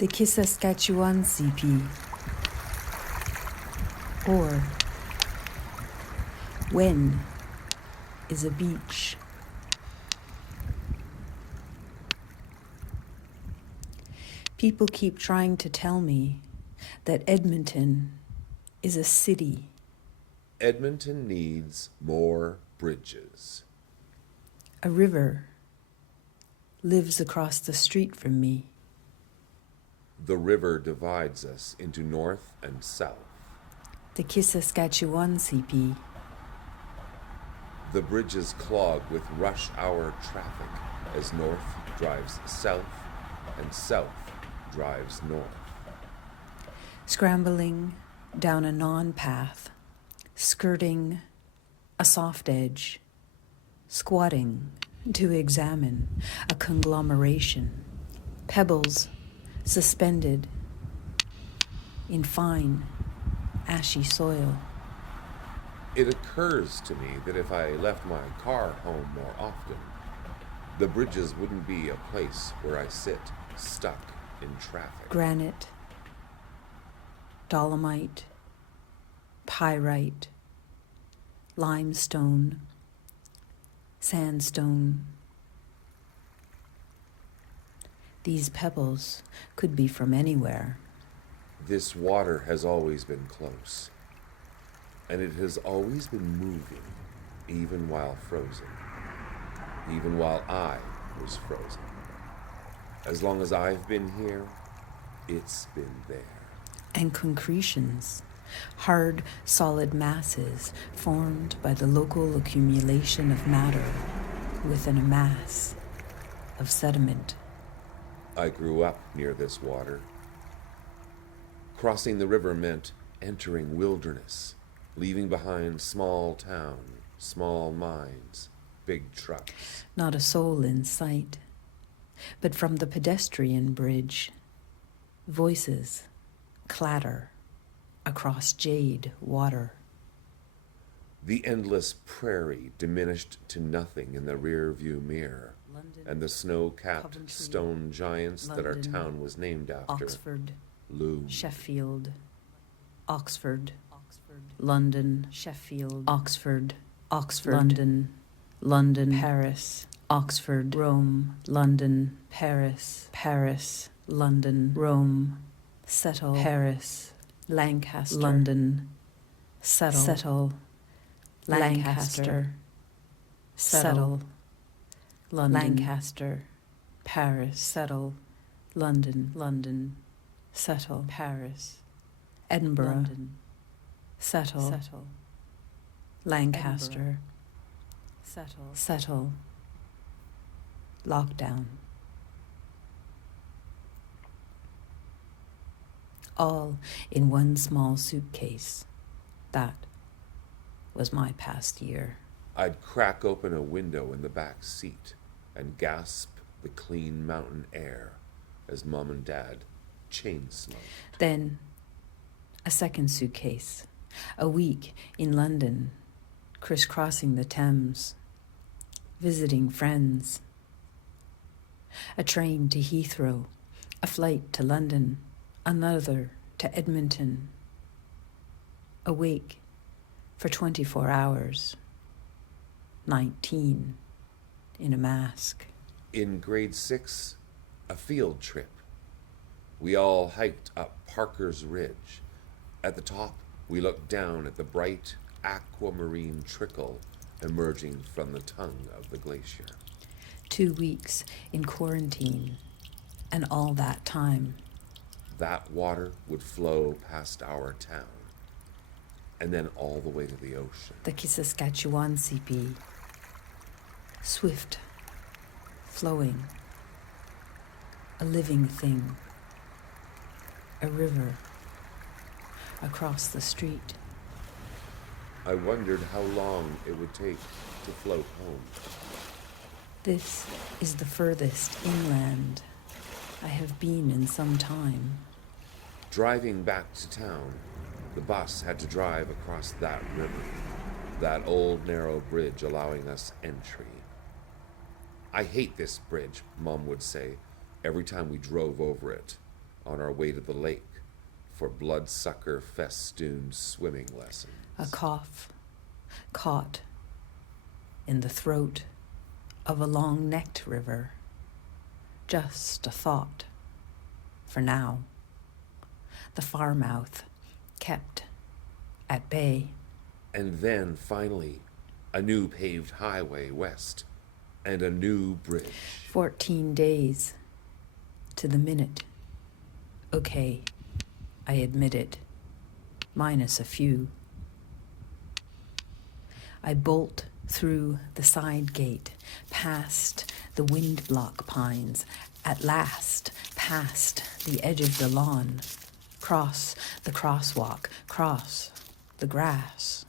the kisiskâciwanisîpiy, or when is a beach. People keep trying to tell me that Edmonton is a city. Edmonton needs more bridges. A river lives across the street from me. The river divides us into north and south. The kisiskâciwanisîpiy, The bridges clog with rush hour traffic as north drives south and south drives north. scrambling down a non-path, skirting a soft edge, squatting to examine a conglomeration, pebbles suspended in fine, ashy soil. It occurs to me that if I left my car home more often, the bridges wouldn't be a place where I sit stuck in traffic. Granite, dolomite, pyrite, limestone, sandstone. These pebbles could be from anywhere. This water has always been close, and it has always been moving, even while frozen, even while I was frozen. As long as I've been here, it's been there. And concretions, hard, solid masses formed by the local accumulation of matter within a mass of sediment. I grew up near this water. Crossing the river meant entering wilderness, leaving behind small town, small mines, big trucks. Not a soul in sight, but from the pedestrian bridge, voices clatter across jade water. The endless prairie diminished to nothing in the rear view mirror, London, and the snow-capped Coventry, stone giants that our London, town was named after Oxford, loomed. Sheffield, Oxford, London, Sheffield, Oxford, London, Paris, Oxford, Rome, London, Paris, London, Rome, settle, Paris, Lancaster, London, settle, Lancaster, settle, London, Lancaster, Paris, settle, London, settle, Paris, Edinburgh, London, settle, Lancaster, settle, lockdown. All in one small suitcase. That was my past year. I'd crack open a window in the back seat and gasp the clean mountain air as Mom and Dad chain smoked. Then a second suitcase. A week in London, crisscrossing the Thames, visiting friends. A train to Heathrow, a flight to London, another to Edmonton. Awake for 24 hours. 19 in a mask. In grade 6, a field trip. We all hiked up Parker's Ridge. At the top, we looked down at the bright aquamarine trickle emerging from the tongue of the glacier. 2 weeks in quarantine, and all that time. That water would flow past our town, and then all the way to the ocean. The kisiskâciwanisîpiy, swift, flowing, a living thing, a river across the street. I wondered how long it would take to float home. This is the furthest inland I have been in some time. Driving back to town, the bus had to drive across that river, that old narrow bridge allowing us entry. I hate this bridge, Mom would say, every time we drove over it. on our way to the lake for bloodsucker festooned swimming lessons. A cough caught in the throat of a long-necked river. Just a thought for now. The far mouth kept at bay. And then, finally, a new paved highway west and a new bridge. 14 days to the minute. Okay, I admit it, minus a few. I bolt through the side gate, past the wind block pines, at last past the edge of the lawn, cross the crosswalk, cross the grass.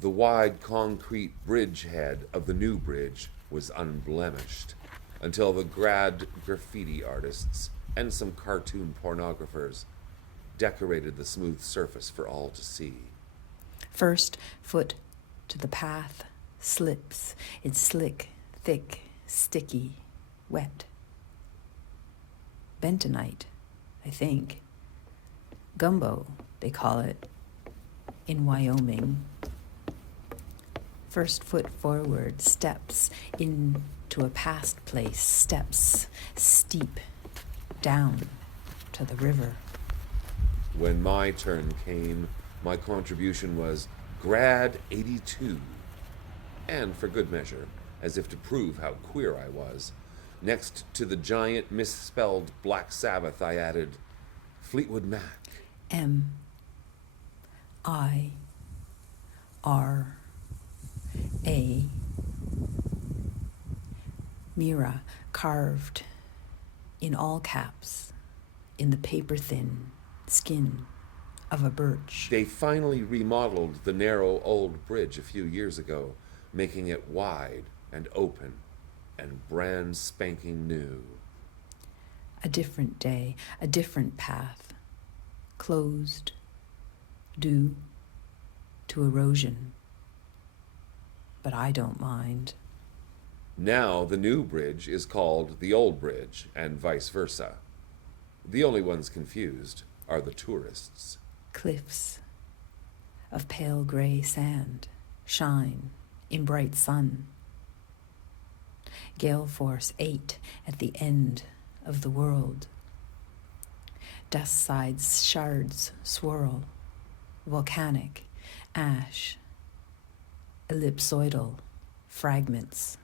The wide concrete bridgehead of the new bridge was unblemished until the grad graffiti artists and some cartoon pornographers decorated the smooth surface for all to see. First foot to the path slips. It's slick, thick, sticky, wet. Bentonite, I think. Gumbo, they call it, in Wyoming. First foot forward, steps into a past place, steps steep down to the river. When my turn came, my contribution was Grad 82. And for good measure, as if to prove how queer I was, next to the giant misspelled Black Sabbath I added Fleetwood Mac. M-I-R-A. Mira carved in all caps in the paper-thin skin of a birch. They finally remodeled the narrow old bridge a few years ago, making it wide and open and brand spanking new. A different day, a different path, closed due to erosion. But I don't mind. Now the new bridge is called the old bridge, and vice versa. The only ones confused are the tourists. Cliffs of pale gray sand shine in bright sun. Gale force 8 at the end of the world. Dust sides shards swirl, volcanic, ash, ellipsoidal fragments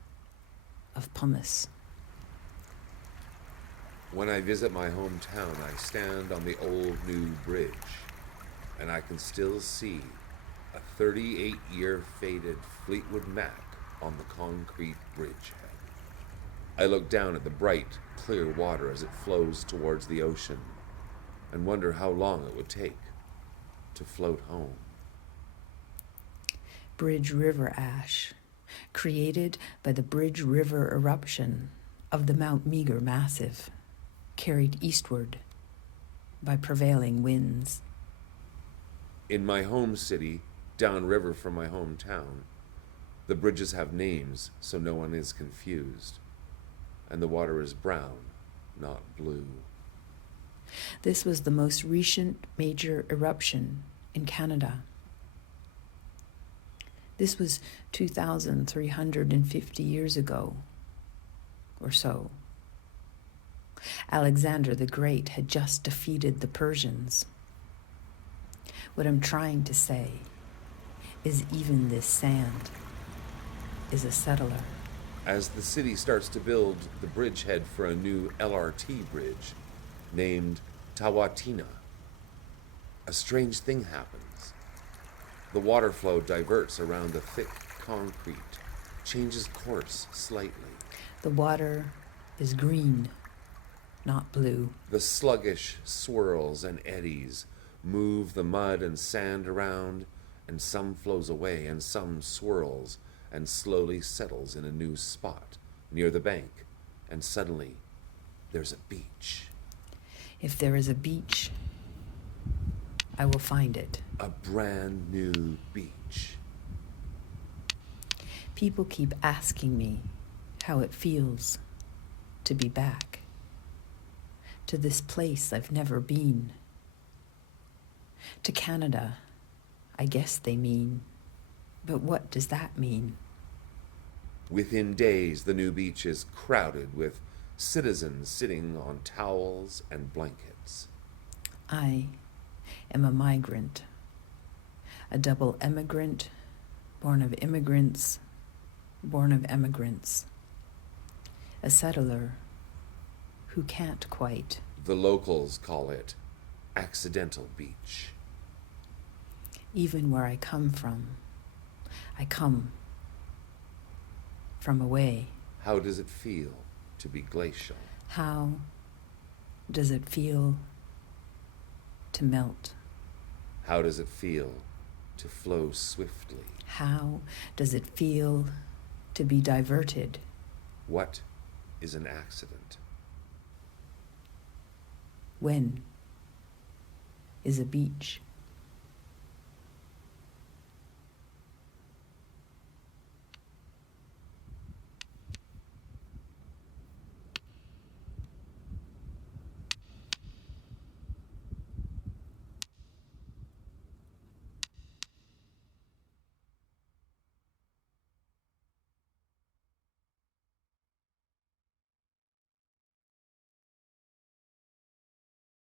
of pumice. When I visit my hometown, I stand on the old new bridge, and I can still see a 38-year faded Fleetwood Mac on the concrete bridgehead. I look down at the bright, clear water as it flows towards the ocean and wonder how long it would take to float home. Bridge River ash, created by the Bridge River eruption of the Mount Meager Massif, carried eastward by prevailing winds. In my home city, downriver from my hometown, the bridges have names so no one is confused, and the water is brown, not blue. This was the most recent major eruption in Canada. This was 2,350 years ago, or so. Alexander the Great had just defeated the Persians. What I'm trying to say is even this sand is a settler. As the city starts to build the bridgehead for a new LRT bridge named Tawatina, a strange thing happens. The water flow diverts around the thick concrete, changes course slightly. The water is green, not blue. The sluggish swirls and eddies move the mud and sand around, and some flows away and some swirls and slowly settles in a new spot near the bank, and suddenly there's a beach. If there is a beach, I will find it. A brand new beach. People keep asking me how it feels to be back. to this place I've never been. To Canada, I guess they mean. But what does that mean? Within days, the new beach is crowded with citizens sitting on towels and blankets. I am a migrant, a double emigrant, born of immigrants, born of emigrants, a settler who can't quite. The locals call it Accidental Beach. Even where I come from away. How does it feel to be glacial? How does it feel to melt? How does it feel to flow swiftly? How does it feel to be diverted? What is an accident? When is a beach